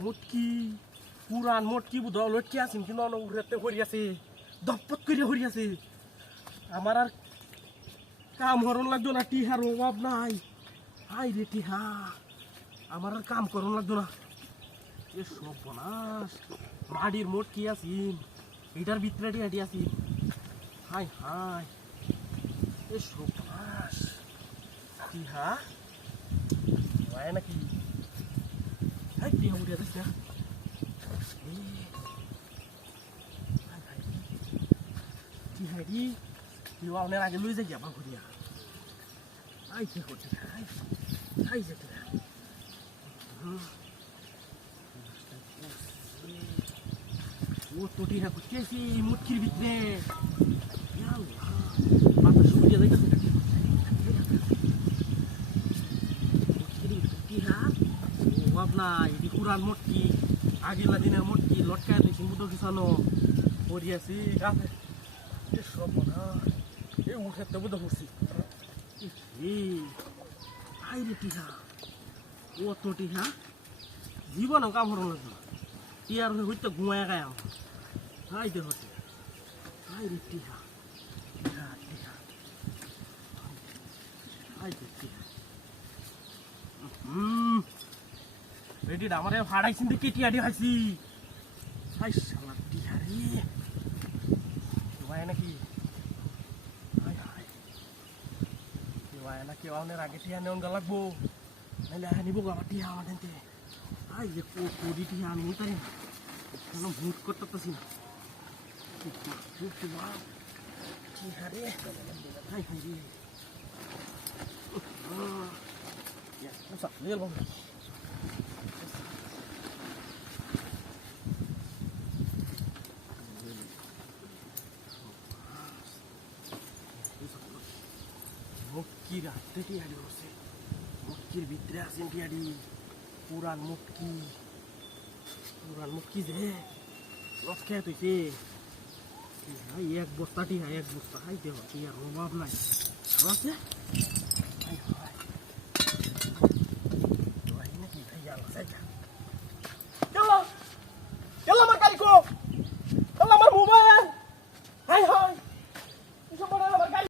মোটকি, পুরান মোটকি বুধ লটকি আছেন কিন্তু অন উড়াতে হরি আছে দপ্পত করে হরি আছে। আমার আর কাম হরণ লাগতো না, টিহার অভাব নাই। হাই রে টিহা, আমার আর কাম করন লাগতো না। এ সব বনাস মাটির মোট কি আছিন এটার ভিতরে টিহাটি আছিন হাই হাই, এ সব বনাস টিহা, হয় নাকি? হাই টিহা উড়ে যাচ্ছে না কি হারি কি অনেক আগে লই যাই আবার ঘুরিয়া আই কি করতে আই আই যেতে ও তোটি হ্যাঁ করতেছি মুটকির ভিতরে বাতাস ভাবনা এটি পুরান মটকি আগেলা দিনের মটকি, লটকায় দিয়েছি মুদো কিসানো পড়িয়াছি গাছে সব মনে এ উঠে তো বুধ এ আই রে টিহা ও তো টিহা, জীবনও কাম হরণ লাগবে টিয়ার হয়ে হইতে ঘুমায় গায় হাই দে হতে, হাই রে টিহা টিহা টিহা। দে টিহা। রেডি আমারে ভাড়াইছিন দেখি টিয়াডি হাসি হাই শালা টিহা রে হয় নাকি হাই হাই হয় না কেউ আমাদের আগে টিয়া নেওয়া গা লাগবো নাহলে আনিব আমার টিয়া আমার এনতে আই যে কোডি টিয়া আমি তাই না কোনো ভূত করতেছি না টিয়া রে হাই হাই রে Ya, usah, lihat bang. মুক্কির হাতে টিয়াডি বসে মুক্কির ভিতরে আছেন টিয়াডি পুরান মুক্কি। পুরান মুক্কি যে। রস খেয়ে তুইছে এক বস্তা টিহা এক বস্তা। খাইতে হবে টিয়ার অভাব নাই। আছে?